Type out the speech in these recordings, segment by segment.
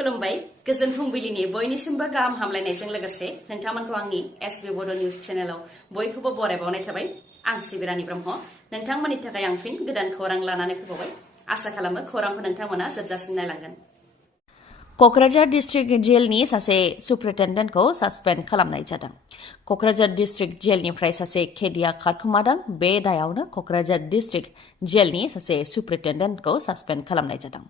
खुलुमबाय गोजोन फुंबिलिनि बयनिसिमबो गाहाम हामलायनायजों लोगोसे नोंथांमोनखौ आंनि एसबी बड' निउज चेनेलाव बयखौबो बरायबावनाय थाबाय आं सिबि रानी ब्रह्म नोंथांमोननि थाखाय आं फिन गोदान खौरां लानानै फैबावबाय आसा खालामो खौरांखौ नोंथांमोना जोबजासिम नायलांगोन। क'क्राझार डिस्ट्रिक्ट जेलनि सासे सुप्रिटेन्डेन्टखौ सासपेन्ड खालामनाय जादों। क'क्राझार डिस्ट्रिक्ट जेलनिफ्राय सासे केदिया खारखुमादों। बे दायावनो क'क्राझार डिस्ट्रिक्ट जेलनि सासे सुप्रिटेन्डेन्टखौ सासपेन्ड खालामनाय जादों।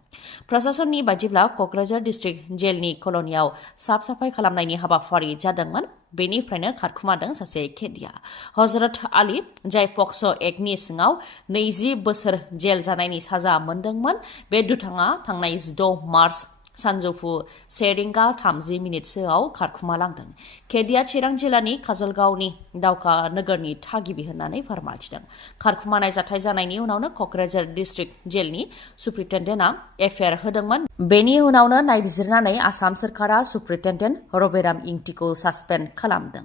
प्रशासननि बायदिब्ला क'क्राझार डिस्ट्रिक्ट जेलनि कल'नियाव साफ साफाई खालामनायनि हाबाफारि जादोंमोन। बेनिफ्रायनो खारखुमादों सासे केदिया हजरत आली जाय पक्स' एक्टनि सिङाव 20 बोसोर जेल जानायनि साजा मोनदोंमोन। बे दुथाङा थांनाय 6 मार्च सानजौफु 1:30 खारखुमालांदों। केदिया चिरां जिल्लानि काजलगावनि दावखा नोगोरनि थागिबि होननानै फोरमायथिदों। खारखुमानाय जाथाय जानायनि उनावनो क'क्राझार डिस्ट्रिक्ट जेलनि सुप्रिटेन्डेन्टआ एफआइआर होदोंमोन। बेनि उनावनो नायबिजिरनानै आसाम सोरखारा सुप्रिटेन्डेन्ट रबिराम इंतिखौ सासपेन्ड खालामदों।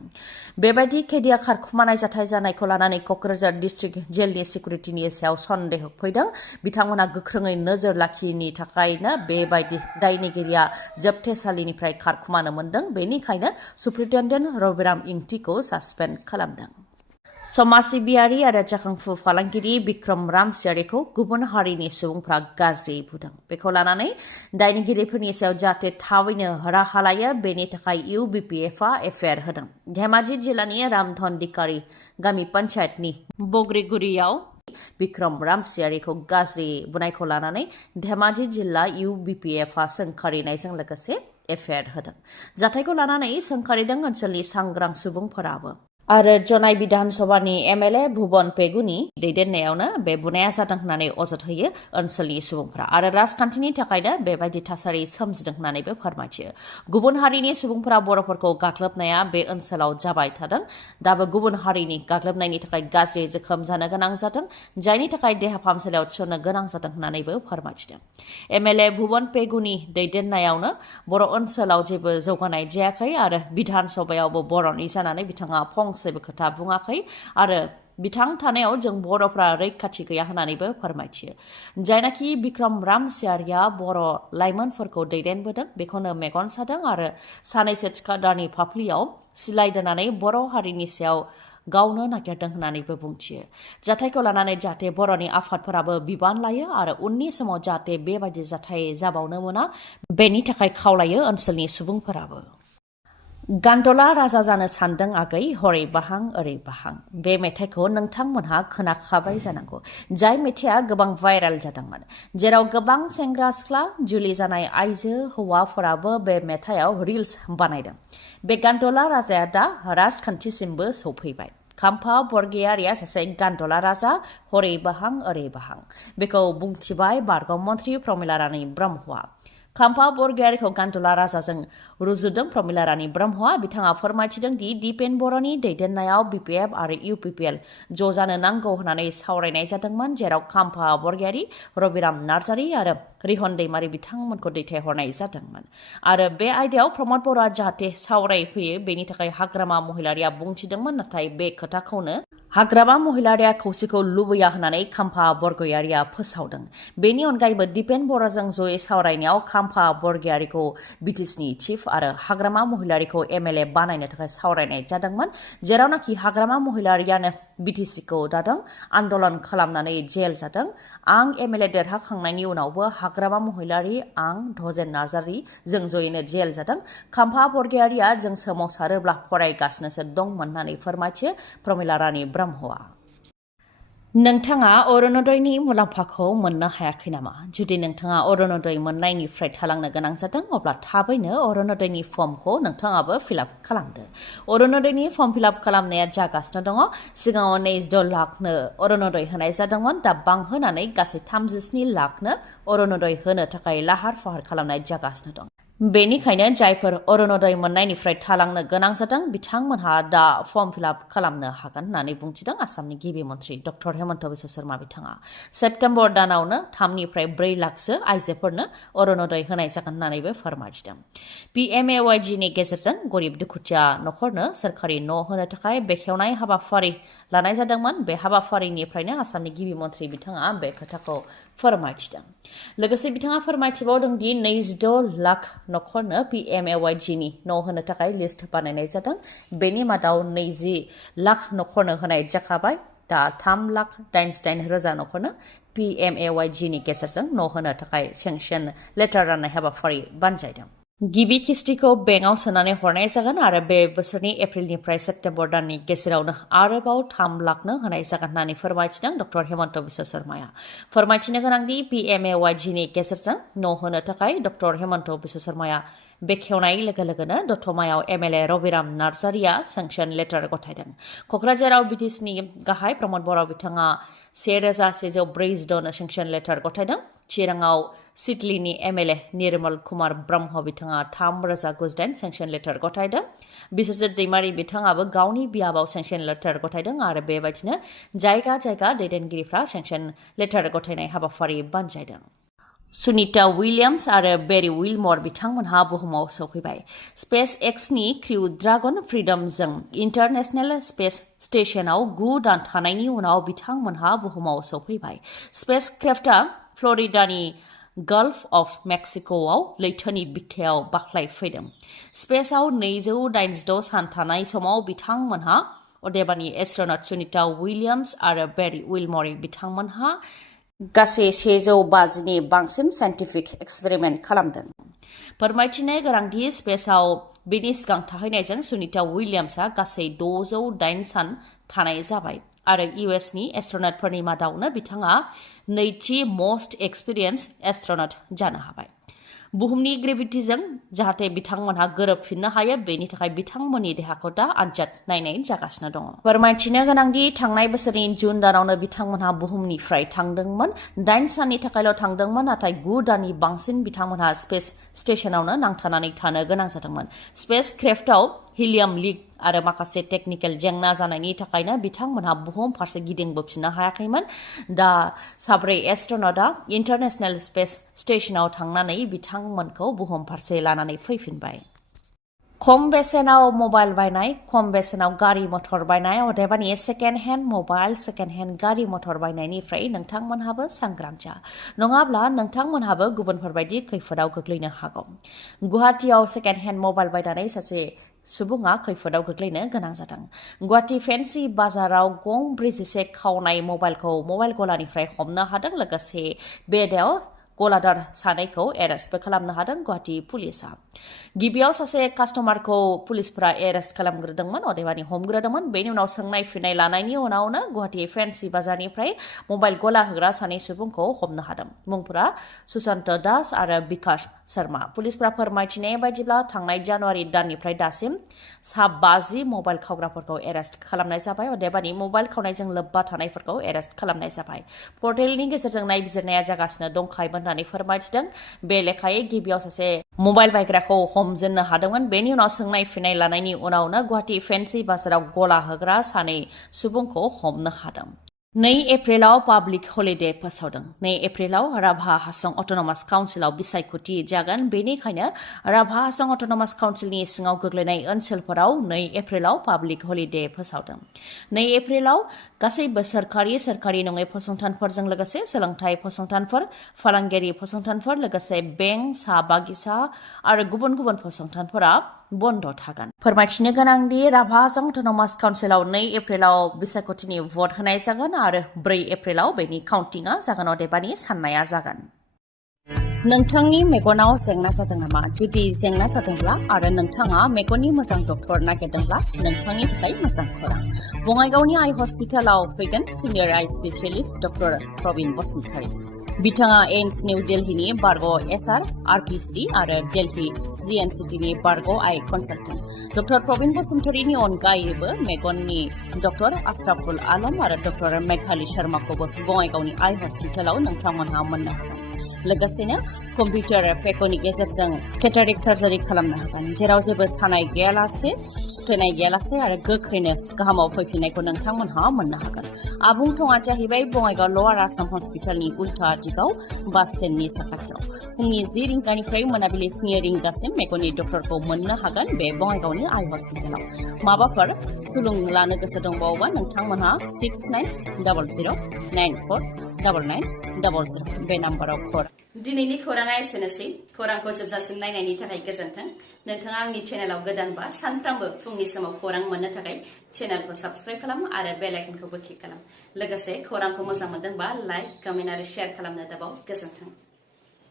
बेबायदि केदिया खारखुमानाय जाथाय जानायखौ लानानै क'क्राझार डिस्ट्रिक्ट जेलनि सिकिउरिटिनि सायाव सन्देह फैदों। बिथांमोना गोख्रोङै नोजोर लाखियैनि थाखायनो बेबायदि दायनिगिरिया जोबथेसालिनिफ्राय खारखुमानो मोनदों। बेनिखायनो सुप्रिटेन्डेन्ट रबिराम इंतिखौ सासपेन्ड खालामदों। समाज सिबियारि आरो जाखांफु फालांगिरि बिक्रम रामसियारिखौ गुबुन हारिनि सुबुंफ्रा गाज्रि बुंदों। बेखौ लानानै दायनिगिरिफोरनि सायाव जाहाथे थाबैनो राहा लायो बेनि थाखाय UPPLआ एफआइआर होदों। धेमाजि जिल्लानि रामधनदिकारि गामि पन्चायतनि बग्रिगुरियाव बिक्रम रामसियारिखौ गाज्रि बुंनायखौ लानानै धेमाजि जिल्ला UPPLआ सोंखारिनायजों लोगोसे एफआइआर होदों। जाथायखौ लानानै सोंखारिदों ओनसोलनि सांग्रां सुबुंफोराबो। आरो जनाय बिधान सभानि MLA भुबन पेगुनि दैदेननायावनो बे बुनाया जादों होननानै अजद होयो ओनसोलनि सुबुंफोरा आरो राजखान्थिनि थाखायनो बेबायदि थासारि सोमजिदों होननानैबो फोरमायथियो। गुबुन हारिनि सुबुंफोरा बर'फोरखौ गाग्लोबनाया बे ओनसोलाव जाबाय थादों। दाबो गुबुन हारिनि गाग्लोबनायनि थाखाय गाज्रि जोखोम जानो गोनां जादों जायनि थाखाय देहा फाहामसालियाव थिसननो गोनां जादों होननानैबो फोरमायथिदों। MLA भुबन पेगुनि दैदेननायावनो बर' ओनसोलाव जेबो जौगानाय जायाखै आरो बिधान सभायावबो बर'नि जानानै बिथाङा फंसेबो खोथा बुङाखै आरो बिथां थानायाव जों बर'फ्रा रैखाथि गैया होननानैबो फोरमायथियो। जायनाखि बिक्रम रामसियारिया बर' लाइमोनफोरखौ दैदेनबोदों बेखौनो मेगन सादों आरो सानैसो थिखादारनि फाफ्लियाव सिलाइ दोननानै बर' हारिनि सायाव गावनो नागिरदों होननानैबो बुंथियो। जाथायखौ लानानै जाहाथे बर'नि आफादफोराबो बिबान लायो आरो उननि समाव जाहाथे बेबायदि जाथाय जाबावनो मोना बेनि थाखाय खावलायो ओनसोलनि सुबुंफोराबो। गान्दला राजा जानो सानदों आगै हरै बाहां ओरै बाहां बे मेथाइखौ नोंथांमोनहा खोनाखाबाय जानांगौ। जाय मेथाइआ गोबां भाइरेल जादोंमोन जेराव गोबां सेंग्रा सिख्ला जुलि जानाय आइजो हौवाफोराबो बे मेथाइआव रिल्स बानायदों। बे गान्दला राजाया दा राजखान्थिसिमबो सौफैबाय। खाम्फा बरगयारिया सासे गान्दला राजा हरै बाहां ओरै बाहां बेखौ बुंथिबाय बारग' मन्त्रि प्रमिलारानी ब्रह्मआ। खाम्फा बरगयारिखौ गान्दला राजाजों रुजुदों प्रमिलारानी ब्रह्मआ। बिथाङा फोरमायथिदों दि दिपेन बर'नि दैदेननायाव BTech आरो UPPL ज' जानो नांगौ होननानै सावरायनाय जादोंमोन जेराव खाम्फा बरगयारि रबिराम नार्जारि आरो रिहन दैमारि बिथांमोनखौ दैथायहरनाय जादोंमोन आरो बे आयदायाव प्रमद बर'आ जाहाथे सावरायफैयो बेनि थाखाय हाग्रामा महिलारिया बुंथिदोंमोन। नाथाय बे खोथाखौनो हाग्रामा महिलारिया खौसेखौ लुबैया होननानै खाम्फा बरगयारिया फोसावदों। बेनि अनगायैबो दिपेन बर'जों जयै सावरायनायाव खाम्फा बरगयारिखौ BTCनि चिफ आरो हाग्रामा महिलारिखौ MLA बानायनो थाखाय सावरायनाय जादोंमोन जेरावनाखि हाग्रामा महिलारियानो BTCखौ दादों आन्दलन खालामनानै जेल जादों। आं MLA देरहाखांनायनि उनावबो हाग्रामा महिलारि आं धजेन नार्जारि जों जयैनो जेल जादों। खाम्फा बरगयारिया जों सोमावसारोब्ला फरायगासिनोसो दंमोन होननानै फोरमायथियो प्रमिलारानी ब्रह्मआ। नोंथाङा अरुणोदयनि मुलाम्फाखौ मोननो हायाखै नामा? जुदि नोंथाङा अरुणोदय मोननायनिफ्राय थालांनो गोनां जादों अब्ला थाबैनो अरुणोदयनि फर्मखौ नोंथाङाबो फिलआप खालामदो। अरुणोदयनि फर्म फिलआप खालामनाया जागासिनो दङ। सिगाङाव 26 लाखनो अरुणोदय होनाय जादोंमोन दा बांहोनानै गासै 37 लाखनो अरुणोदय होनो थाखाय लाहार फाहार खालामनाय जागासिनो दं। बेनिखायनो जायफोर अरुणोदय मोननायनिफ्राय थालांनो गोनां जादों बिथांमोनहा दा फर्म फिलआप खालामनो हागोन होननानै बुंथिदों आसामनि गिबि मन्त्रि डक्टर हेमन्त बिश्व शर्मा बिथाङा। सेप्तेम्बर दानावनो 3निफ्राय 4 लाखसो आइजोफोरनो अरुणोदय होनाय जागोन होननानैबो फोरमायथिदों। PMAYनि गेजेरजों गरिब दुखुथिया न'खरनो सोरखारि न' होनो थाखाय बेखेवनाय हाबाफारि लानाय जादोंमोन। बे हाबाफारिनिफ्रायनो आसामनि गिबि मन्त्रि बिथाङा बे खोथाखौ फोरमायथिदों। लोगोसे बिथाङा फोरमायथिबावदों दि 26 लाख नखरनो PMAYनि न' होनो थाखाय लिस्ट बानायनाय जादों बेनि मादाव 20 लाख नखरनो होनाय जाखाबाय दा 3,89,000 नखरनो PMAYनि गेजेरजों न' होनो थाखाय सेंसन लेटार राननाय हाबाफारि बानजायदों गिबि किस्तिखौ बेंकआव सोनानै हरनाय जागोन आरो बे बोसोरनि एप्रिलनिफ्राय सेप्तेम्बर दाननि गेजेरावनो आरोबाव 3 लाखनो होनाय जागोन होननानै फोरमायथिदों डक्टर हेमन्त बिश्व शर्माया फोरमायथिनो गोनांदि PMAYनि गेजेरजों न' होनो थाखाय डक्टर हेमन्त बिश्व शर्माया बेखेवनाय लोगो लोगोनो दतमायाव MLA रबिराम नार्जारिया सेंसन लेटार गथायदों क'क्राझाराव BTCनि गाहाय प्रमद बर' बिथाङा 1,146 सेंसन लेटार गथायदों चिराङाव सिडलीनि MLA निर्मल कुमार ब्रह्म बिथाङा 3,098 सेंसन लेटार गथायदों बिश्वजित दैमारी बिथाङाबो गावनि बियाबाव सेंसन लेटार गथायदों आरो बेबायदिनो जायगा जायगा दैदेनगिरिफ्रा सेंसन लेटार गथायनाय हाबाफारि बानजायदों सुनिता विलियम्स आरो बेरी विलमर बिथांमोनहा बुहुमाव सौफैबाय स्पेस एक्सनि क्रिउ ड्रागन फ्रीडमजों इन्टारनेशनेल स्पेस स्टेशनाव 9 दान थानायनि उनाव बिथांमोनहा बुहुमाव सौफैबाय स्पेस क्राफ्टआ फ्लरिडानि गल्फ अफ मेक्सिक'आव लैथोनि बिखायाव बाख्लायफैदों स्पेसआव 286 सान थानाय समाव बिथांमोनहा अदेबानि एस्ट्रनट सुनिता विलियम्स आरो बेरी विलमर बिथांमोनहा गासै 150नि बांसिन साइन्टिफिक एक्सपेरिमेन्ट खालामदों फोरमायथिनाय गोनांदि स्पेसआव बेनि सिगां थाहैनायजों सुनिता विलियम्सआ गासै 608 सान थानाय जाबाय आरो USनि एस्ट्रनटफोरनि मादावनो बिथाङा नैथि मस्ट एक्सपिरियेन्स एस्ट्रनट जानो हाबाय बुहुमनि ग्रेभिटिजों जाहाथे बिथांमोनहा गोरोबफिननो हायो बेनि थाखाय बिथांमोननि देहाखौ दा आनजाद नायनाय जागासिनो दङ फोरमायथिनो गोनांदि थांनाय बोसोरनि जुन दानावनो बिथांमोनहा बुहुमनिफ्राय थांदोंमोन 8 साननि थाखायल' थांदोंमोन नाथाय 9 दाननि बांसिन बिथांमोनहा स्पेस स्टेशनावनो नांथानानै थानो गोनां जादोंमोन स्पेस क्राफ्टआव हिलियाम लिक आरो माखासे टेक्निकेल जेंना जानायनि थाखायनो बिथांमोनहा बुहुम फारसे गिदिंबोफिननो हायाखैमोन दा साब्रै एस्ट्रनटआ इन्टारनेशनेल स्पेस स्टेशनाव थांनानै बिथांमोनखौ बुहुम फारसे लानानै फैफिनबाय खम बेसेनाव मबाइल बायनाय खम बेसेनाव गारि मटर बायनाय अदेबानि second hand mobile second hand गारि मटर बायनायनिफ्राय नोंथांमोनहाबो सांग्रां जा नङाब्ला नोंथांमोनहाबो गुबुनफोरबायदि खैफोदाव गोग्लैनो हागौ गुवाहाटीआव सेकेन्ड हेन्ड मबाइल बायनानै सासे सुबुङा खैफोदाव गोग्लैनो गोनां जादों गुवाहाटी फेन्सि बाजाराव गं 41 खावनाय मबाइलखौ मबाइल गलानिफ्राय हमनो हादों लोगोसे बेदाव गलादार सानैखौ एरेस्टबो खालामनो हादों गुवाहाटी पुलिसआ गिबियाव सासे कास्टमारखौ पुलिसफोरा एरेस्ट खालामग्रोदोंमोन अदेबानि हमग्रोदोंमोन बेनि उनाव सोंनाय फिननाय लानायनि उनावनो गुवाहाटी फेन्सि बाजारनिफ्राय मबाइल गला होग्रा सानै सुबुंखौ हमनो हादों मुंफोरा सुशान्त दास आरो बिकाश शर्मा पुलिसफोरा फोरमायथिनाय बायदिब्ला थांनाय जानुवारि दाननिफ्राय दासिम 50 मबाइल खावग्राफोरखौ एरेस्ट खालामनाय जाबाय अदेबानि मबाइल खावनायजों लोब्बा थानायफोरखौ एरेस्ट खालामनाय जाबाय पर्टेलनि गेजेरजों नायबिजिरनाया जागासिनो दंखायोमोन होननानै फोरमायथिदों बे लेखायै गिबियाव सासे मबाइल बायग्राखौ हमजेननो हादोंमोन बेनि उनाव सोंनाय फिननाय लानायनि उनावनो गुवाहाटी फेन्सि बाजाराव गला होग्रा सानै सुबुंखौ हमनो हादों 2 एप्रिलाव पाब्लिक हलिडे फोसावदों 2 एप्रिलाव राभा हासं अट'नमास काउन्सिलाव बिसायख'थि जागोन बेनिखायनो राभा हासं अट'नमास काउन्सिलनि सिङाव गोग्लैनाय ओनसोलफोराव 2 एप्रिलाव पाब्लिक हलिडे फोसावदों 2 एप्रिलाव गासैबो सोरखारि नङै फसंथानफोरजों लोगोसे सोलोंथाइ फसंथानफोर फालांगियारि फसंथानफोर लोगोसे बेंक साहा बागिचा आरो गुबुन गुबुन फसंथानफोरा बन्द थागोन फोरमायथिनो गोनांदि राभा हासं अट'नमास काउन्सिलाव 2 एप्रिलाव बिसायख'थिनि भट होनाय जागोन आरो 4 एप्रिलाव बेनि काउन्टिंआ जागोन अदेबानि साननाया जागोन नोंथांनि मेगनाव जेंना जादों नामा जुदि जेंना जादोंब्ला आरो नोंथाङा मेगननि मोजां डक्टर नागिरदोंब्ला नोंथांनि थाखाय मोजां खौरां बङाइगावनि आइ हस्पिटालाव फैगोन सिनियर आइ स्पेशलिस्ट डक्टर प्रबिन बसुमतारी बिथाङा एम्स निउ दिल्लीनि बारग' SR RPC आरो दिल्ली GNCTनि बारग' आइ कनसालटेन्ट डक्टर प्रबिन बसुमतारीनि अनगायैबो मेगननि डक्टर आशराफुल आलम आरो डक्टर मेघाली शर्माखौबो बङाइगावनि आइ हस्पिटालाव नोंथांमोनहा मोननो हागोन लोगोसेनो कम्पिउटार पेकनि गेजेरजों केटारेक्ट सार्जारि खालामनो हागोन जेराव जेबो सानाय गैयालासे सुथेनाय गैयालासे आरो गोख्रैनो गाहामाव फैफिननायखौ नोंथांमोनहा मोननो हागोन आबुं थङा जाहैबाय बङाइगाव लवार आसाम हस्पिटालनि उल्था दिगाव बास स्टेन्डनि साखाथियाव फुंनि 10 रिंगानिफ्राय मोनाबिलि 7 रिंगासिम मेगननि डक्टरखौ मोननो हागोन बे बङाइगावनि आइ हस्पिटालाव माबाफोर सुलुं लानो गोसो दंबावोबा नोंथांमोनहा 690094 9900 बे नाम्बाराव खौरां। दिनैनि खौराङा एसेनोसै। खौरांखौ जोबजासिम नायनायनि थाखाय गोजोन्थों। नोंथाङा आंनि चेनेलाव गोदानबा सानफ्रामबो फुंनि समाव खौरां मोननो थाखाय चेनेलखौ साबस्क्राइब खालाम आरो बेल आइकनखौबो क्लिक खालाम। लोगोसे खौरांखौ मोजां मोनदोंबा लाइक, कमेन्ट आरो शेयार खालामनो दाबाव। गोजोन्थों।